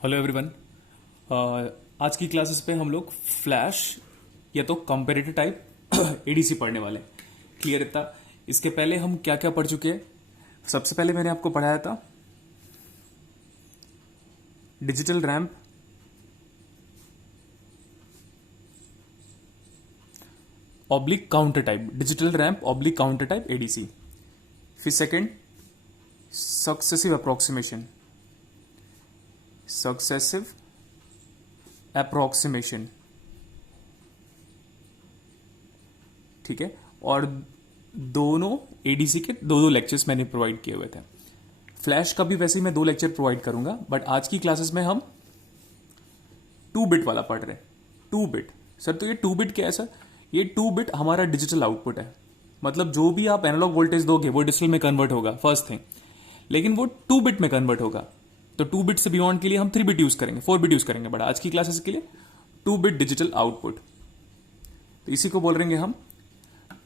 Hello everyone. आज की classes पे हम लोग फ्लैश या तो कंपेरेटिव टाइप एडीसी पढ़ने वाले हैं। क्लियर इतना? इसके पहले हम क्या क्या पढ़ चुके हैं? सबसे पहले मैंने आपको पढ़ाया था digital ramp, oblique counter type, digital ramp oblique counter type ADC. फिर second successive approximation, successive approximation, ठीक है। और दोनों एडीसी के दो दो लेक्चर्स मैंने प्रोवाइड किए हुए थे। फ्लैश का भी वैसे ही मैं 2 लेक्चर प्रोवाइड करूंगा, बट आज की क्लासेस में हम 2 बिट वाला पढ़ रहे हैं। 2 बिट सर, तो ये 2 बिट क्या है सर? ये 2 बिट हमारा डिजिटल आउटपुट है। मतलब जो भी आप एनालॉग वोल्टेज दोगे वो डिजिटल में कन्वर्ट होगा, फर्स्ट थिंग। लेकिन वो 2 बिट में कन्वर्ट होगा। तो 2 बिट से बियॉन्ड के लिए हम 3 बिट यूज करेंगे, 4 बिट यूज करेंगे, बट आज की क्लासेस के लिए 2 बिट डिजिटल आउटपुट। तो इसी को बोल रहे हैं हम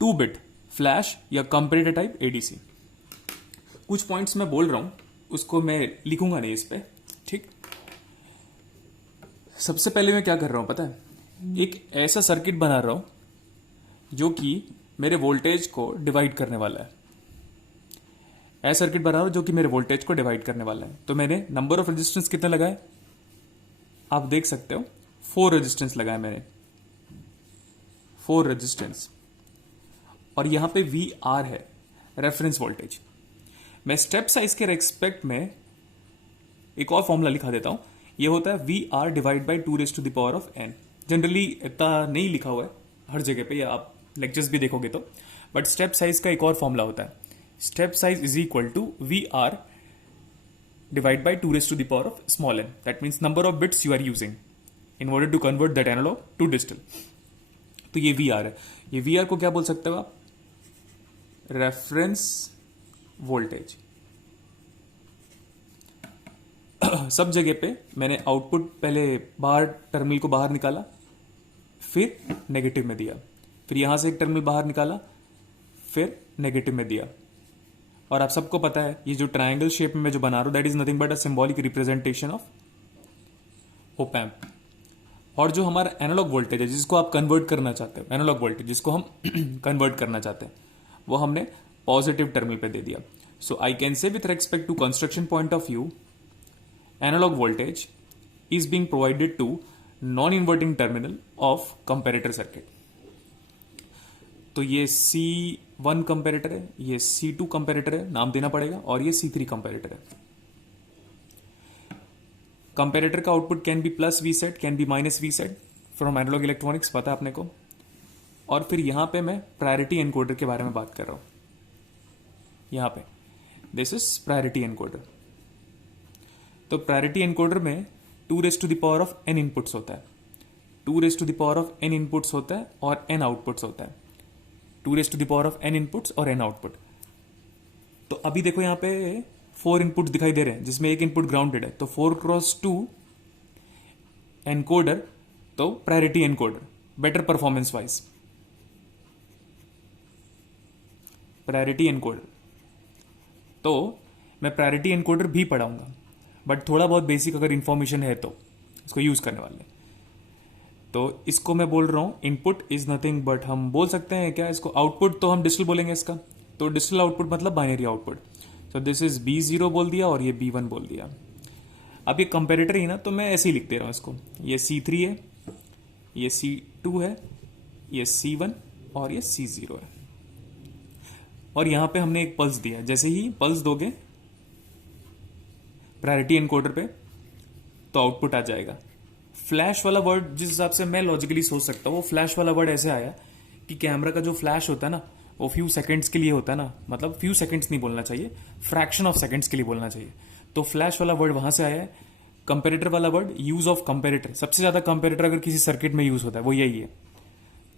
2 बिट फ्लैश या कंपेरेटर टाइप एडीसी। कुछ पॉइंट्स मैं बोल रहा हूं, उसको मैं लिखूंगा नहीं इस पे, ठीक। सबसे पहले मैं क्या कर रहा हूं पता है? एक ऐसा सर्किट बना रहा हूं जो कि मेरे वोल्टेज को डिवाइड करने वाला है। ऐसा सर्किट बना रहा हूं जो कि मेरे वोल्टेज को डिवाइड करने वाला है। तो मैंने नंबर ऑफ रेजिस्टेंस कितने लगाए आप देख सकते हो, 4 रेजिस्टेंस लगाए मैंने, 4 रेजिस्टेंस। और यहां पे वी आर है रेफरेंस वोल्टेज। मैं स्टेप साइज के रेस्पेक्ट में एक और फॉर्मूला लिखा देता हूं। ये होता है V R divide by 2⁻⁴ generally इतना नहीं लिखा हुआ है हर जगह पे, या आप लेक्चर्स भी देखोगे तो। बट स्टेप साइज का एक और फॉर्मूला होता है, step size is equal to V R divide by 2⁻⁴n। That means number of bits you are using in order to convert that analog to digital. तो ये वी आर है। ये we are को क्या बोल सकते हो आप? Reference voltage. सब जगह पे मैंने आउटपुट पहले बाहर टर्मिनल को बाहर निकाला, फिर नेगेटिव में दिया, फिर यहां से एक टर्मिनल बाहर निकाला, फिर नेगेटिव में दिया। और आप सबको पता है ये जो ट्रायंगल शेप में मैं जो बना रहा हूं that is nothing but a symbolic representation of op amp. और जो हमारा एनालॉग वोल्टेज है जिसको आप कन्वर्ट करना चाहते हो, एनालॉग वोल्टेज जिसको हम कन्वर्ट करना चाहते हैं, वो हमने पॉजिटिव टर्मिनल पे दे दिया। So I can say with respect to construction point of view, analog voltage is being provided to non-inverting terminal of comparator circuit. तो ये C1 कंपेरेटर है, ये C2 कंपेरेटर है, नाम देना पड़ेगा, और ये C3 कंपेरेटर है। कंपेरेटर का output can be plus V sat, can be minus V sat from analog electronics, पता है अपने को। और फिर यहां पे मैं प्रायोरिटी एनकोडर के बारे में बात कर रहा हूं। यहां पे दिस इज प्रायोरिटी एनकोडर। तो प्रायोरिटी एनकोडर में 2⁻n इनपुट्स होता है, 2⁻n इनपुट्स होता है और n आउटपुट्स होता है। 2⁻n इनपुट्स और n आउटपुट। तो अभी देखो यहां पे 4 इनपुट दिखाई दे रहे हैं जिसमें एक इनपुट ग्राउंडेड है, तो 4x2 एनकोडर, तो priority encoder better performance wise. Priority encoder तो मैं प्रायोरिटी एनकोडर भी पढ़ाऊंगा, बट थोड़ा बहुत बेसिक अगर इंफॉर्मेशन है तो इसको यूज करने वाले। तो इसको मैं बोल रहा हूं इनपुट इज नथिंग बट, हम बोल सकते हैं क्या इसको, आउटपुट तो हम डिजिटल बोलेंगे इसका। तो डिजिटल आउटपुट मतलब बाइनरी आउटपुट। तो दिस इज B0 बोल दिया और ये B1 बोल दिया। अब ये कंपेरेटर ही ना, तो मैं ऐसे ही लिख दे रहा हूं इसको। ये C3 है, ये C2 है, ये C1 और ये C0 है। और यहां पे हमने एक पल्स दिया, जैसे ही पल्स दोगे प्रायोरिटी एनकोडर पे तो आउटपुट आ जाएगा। फ्लैश वाला वर्ड जिस हिसाब से मैं लॉजिकली सोच सकता हूँ, वो फ्लैश वाला वर्ड ऐसे आया कि कैमरा का जो फ्लैश होता है ना, वो फ्यू सेकंड्स के लिए होता है ना, मतलब फ्यू सेकंड्स नहीं बोलना चाहिए, फ्रैक्शन ऑफ सेकंड्स के लिए बोलना चाहिए। तो फ्लैश वाला वर्ड वहां से आया है। कंपेरेटर वाला वर्ड, यूज ऑफ कंपेरेटर, सबसे ज्यादा कंपेरेटर अगर किसी सर्किट में यूज होता है वो यही है।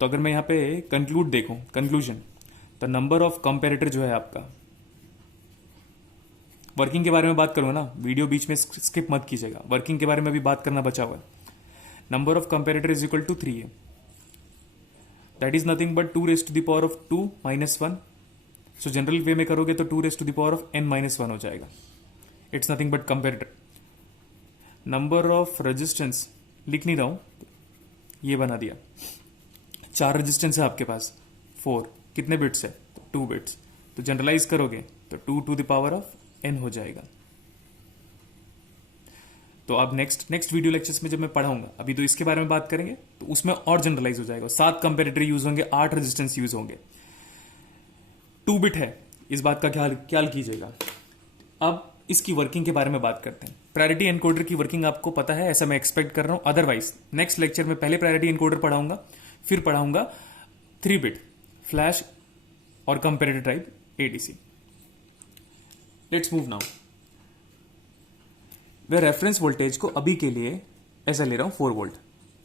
तो अगर मैं यहाँ पे कंक्लूड देखूं, कंक्लूजन, तो नंबर ऑफ कंपेरेटर जो है आपका, वर्किंग के बारे में बात करूंगा ना, वीडियो बीच में स्किप मत कीजिएगा, वर्किंग के बारे में भी बात करना बचा हुआ है। Number of comparator is equal to 3 है, that is nothing but 2⁻² - 1। So general way में करोगे तो 2⁻n - 1 हो जाएगा। It's nothing but comparator. Number of resistance लिख नहीं रहा हूं, ये बना दिया। 4 रेजिस्टेंस है आपके पास, 4 कितने बिट्स है? तो 2 बिट्स। तो जनरलाइज करोगे तो 2 to the power of n हो जाएगा। तो अब नेक्स्ट वीडियो लेक्चर्स में जब मैं पढ़ाऊंगा, अभी तो इसके बारे में बात करेंगे, तो उसमें और जनरलाइज हो जाएगा। 7 कंपेरेटर यूज होंगे, 8 रेजिस्टेंस यूज होंगे, 2 बिट है, इस बात का ख्याल कीजिएगा। अब इसकी वर्किंग के बारे में बात करते हैं। प्रायोरिटी एनकोडर की वर्किंग आपको पता है, ऐसा मैं एक्सपेक्ट कर रहा हूं। अदरवाइज नेक्स्ट लेक्चर में पहले प्रायोरिटी एनकोडर पढ़ाऊंगा, फिर पढ़ाऊंगा 3 बिट फ्लैश और comparator type ADC. Let's move now. मैं रेफरेंस वोल्टेज को अभी के लिए ऐसा ले रहा हूं 4 वोल्ट,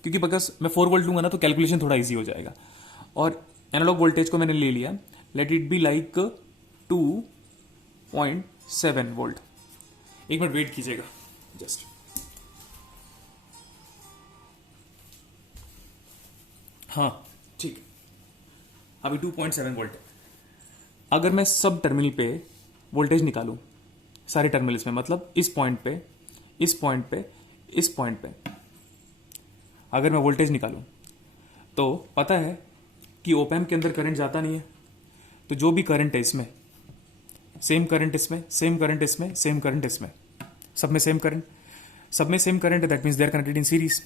क्योंकि बस मैं 4 वोल्ट लूंगा ना तो कैलकुलेशन थोड़ा इजी हो जाएगा। और एनालॉग वोल्टेज को मैंने ले लिया, let it be like 2.7 volt. एक मिनट वेट कीजिएगा जस्ट। हाँ ठीक, अभी 2.7 वोल्ट। अगर मैं सब टर्मिनल पे वोल्टेज निकालूं, सारे टर्मिनल्स में, मतलब इस पॉइंट पे, इस पॉइंट पे, इस पॉइंट पे, अगर मैं वोल्टेज निकालूं तो पता है कि ओप एम्प के अंदर करंट जाता नहीं है। तो जो भी करंट है इसमें, सेम करंट इसमें, सेम करंट इसमें, सेम करंट इसमें, सब में सेम करंट, सब में सेम करंट है, that means they are connected in series.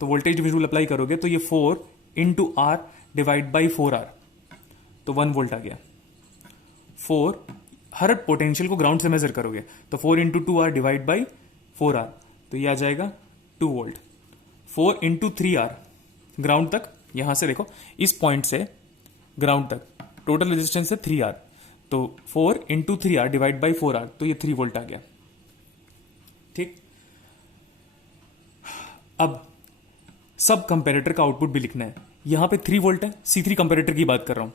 तो वोल्टेज डिवीजन रूल अप्लाई करोगे तो ये 4 into are divide by 4R, तो 1 वोल्ट आ गया। 4 हर पोटेंशियल को ग्राउंड से मेजर करोगे तो 4 into 2R divide by 4R, तो ये आ जाएगा 2 वोल्ट। 4 इंटू 3R ग्राउंड तक, यहां से देखो इस पॉइंट से ग्राउंड तक टोटल रेजिस्टेंस है 3R, तो 4 into 3R divide by 4R, तो ये 3 वोल्ट आ गया। ठीक, अब सब कंपेरेटर का आउटपुट भी लिखना है। यहां पे 3 वोल्ट है, C3 कंपेरेटर की बात कर रहा हूं,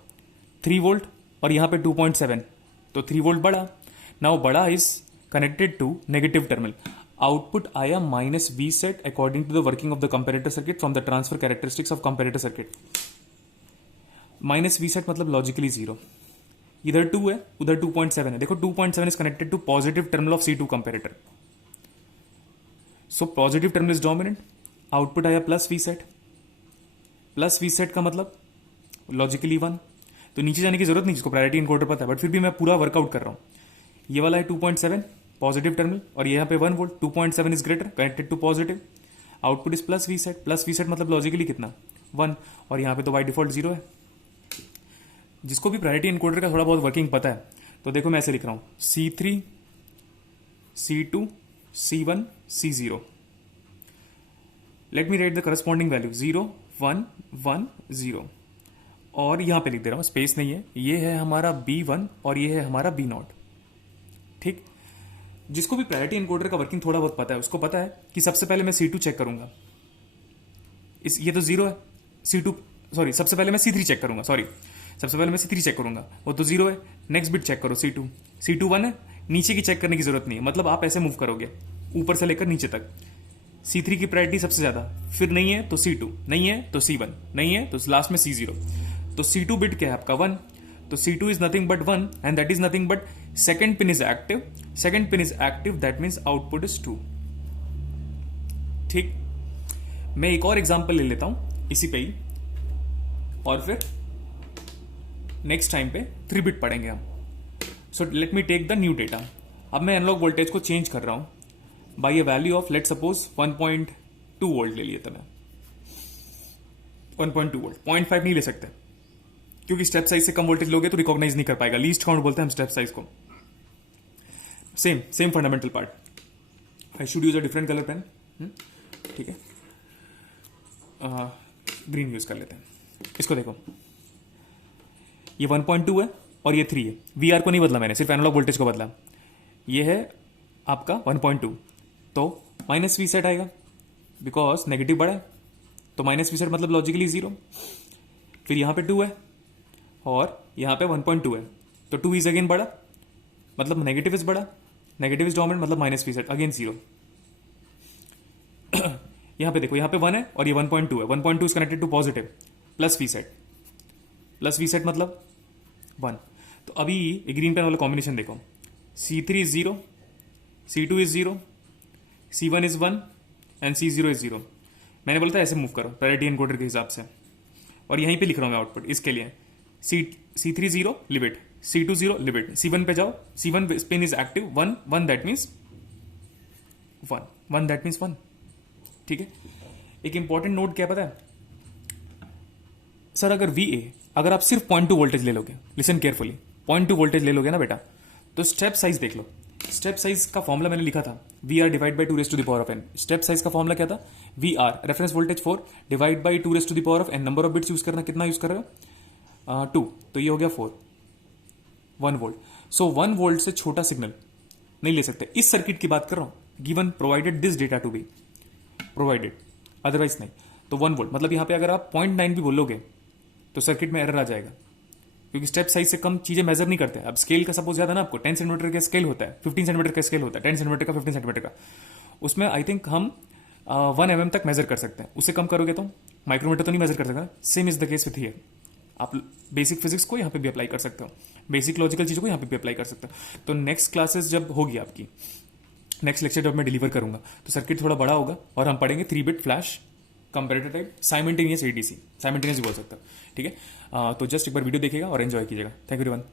3 वोल्ट, और यहां पे 2.7, तो 3 वोल्ट बढ़ा। नाउ बढ़ा is connected to negative terminal. Output आया minus V set according to the working of the comparator circuit from the transfer characteristics of comparator circuit. Minus V set मतलब लॉजिकली 0, इधर 2 है, उधर 2.7 है। देखो 2.7 is connected to positive terminal of C2 comparator, so positive terminal is dominant. Output आया plus V set, plus V set का मतलब logically 1, तो नीचे जाने की जरूरत नहीं, जिसको प्रायोरिटी एनकोडर पता है, बट फिर भी मैं पूरा वर्कआउट कर रहा हूं। ये वाला है 2.7 पॉजिटिव टर्मिनल, और यहाँ पे 1 volt, 2.7 is greater, connected to positive. Output is plus V set, plus V set मतलब लॉजिकली कितना 1, और यहाँ पे तो बाई डिफॉल्ट 0 है। जिसको भी प्रायोरिटी एनकोडर का थोड़ा बहुत वर्किंग पता है, तो देखो मैं ऐसे लिख रहा हूं C3, C2, C1, C0। Let me right the corresponding value 0, 1, 1, 0, और यहां पे लिख दे रहा हूं, स्पेस नहीं है। ये है हमारा B1 और ये है हमारा B0। ठीक, जिसको भी प्रायोरिटी एनकोडर का वर्किंग थोड़ा बहुत पता है, उसको पता है कि सबसे पहले मैं C2 चेक करूंगा, ये तो 0 है, C2 सॉरी, सबसे पहले मैं C3 चेक करूंगा, सॉरी सबसे पहले मैं C3 चेक करूंगा, वो तो 0 है। नेक्स्ट बिट चेक करो C2, C2 1 है, नीचे की चेक करने की जरूरत नहीं है, मतलब आप ऐसे मूव करोगे ऊपर से लेकर नीचे तक। C3 की प्रायोरिटी सबसे ज्यादा, फिर नहीं है तो C2, नहीं है तो C1, नहीं है तो लास्ट में C0। तो C2 बिट क्या है आपका 1, तो C2 is nothing but 1 and that is nothing but second pin is active, second pin is active, that means output is 2। ठीक, मैं एक और एग्जांपल ले लेता हूं इसी पे ही, और फिर नेक्स्ट टाइम पे 3 बिट पढ़ेंगे हम। So let me take the new data. अब मैं एनालॉग वोल्टेज को चेंज कर रहा हूं by a value of, let suppose 1.2 volt ले लिया था मैं, 1.2 वोल्ट, 0.5 नहीं ले सकते, क्योंकि स्टेप साइज से कम वोल्टेज लोगे तो रिकॉग्नाइज नहीं कर पाएगा। लीस्ट काउंट बोलते हैं हम स्टेप साइज को। Same fundamental part. I should use a different colour pen, ठीक है, ग्रीन यूज कर लेते हैं। इसको देखो, ये 1.2 है और ये 3 है। वीआर को नहीं बदला मैंने, सिर्फ एनालॉग वोल्टेज को बदला। ये है आपका 1.2, तो माइनस वी सेट आएगा बिकॉज नेगेटिव बढ़ा है, तो माइनस वी सेट मतलब लॉजिकली 0। फिर यहां पे 2 है और यहां पे 1.2 है, तो 2 इज अगेन बढ़ा, मतलब नेगेटिव इज बढ़ा, नेगेटिव इज डोमिनेंट मतलब माइनस वी सेट अगेन 0। यहां पे देखो, यहां पे 1 है और ये 1.2 है, 1.2 is connected to positive, plus V set, plus V set मतलब 1। तो अभी ग्रीन पेन वाला कॉम्बिनेशन देखो, C3 is 0, C2 is 0, C1 is 1, and C0 is 0। मैंने बोला था ऐसे मूव करो पैरिटी एनकोडर के हिसाब से, और यहीं पे लिख रहा हूँ मैं आउटपुट इसके लिए। C3 0 limit, C2 0 limit, C1 पे जाओ, C1 pin is active, 1 1 that means 1 1 that means 1। ठीक है, एक इंपॉर्टेंट नोट क्या पता है सर, अगर VA अगर आप सिर्फ 0.2 वोल्टेज ले लोगे, लिसन केयरफुली, 0.2 वोल्टेज ले लोगे ना बेटा, तो स्टेप साइज देख लो। स्टेप साइज का फॉर्मूला मैंने लिखा था VR divide by 2 raise to the power of n। Step size का फॉर्मूला क्या था, VR reference voltage 4 divide by 2 raise to the power of n, number of bits use करना, कितना यूज कर रहे हो 2, तो ये हो गया 4, 1 वोल्ट। सो 1 वोल्ट से छोटा सिग्नल नहीं ले सकते, इस सर्किट की बात कर रहा हूं, given provided this data to be provided, otherwise नहीं। तो 1 वोल्ट मतलब यहां पे अगर आप 0.9 भी बोलोगे तो सर्किट में एरर आ जाएगा, क्योंकि स्टेप साइज से कम चीजें मेजर नहीं करते। अब स्केल का सपोज याद है ना आपको, 10 सेंटीमीटर का स्केल होता है, 15 सेंटीमीटर का स्केल होता है, 10 सेंटीमीटर का, 15 सेंटीमीटर का, उसमें आई थिंक हम 1 mm तक मेजर कर सकते हैं। उससे कम करोगे तो माइक्रोमीटर तो नहीं मेजर कर सकता। Same is the case with here, आप बेसिक फिजिक्स को यहाँ पे भी अप्लाई कर सकते हो, बेसिक लॉजिकल चीजों को यहाँ पे भी अप्लाई कर सकते हो। तो नेक्स्ट क्लासेस जब होगी आपकी, नेक्स्ट लेक्चर जब मैं डिलीवर करूंगा, तो सर्किट थोड़ा बड़ा होगा और हम पढ़ेंगे 3 bit flash comparator type simultaneous ADC, simultaneous बोल सकता हूँ। ठीक है, तो जस्ट एक बार वीडियो देखिएगा और एंजॉय कीजिएगा। Thank you everyone.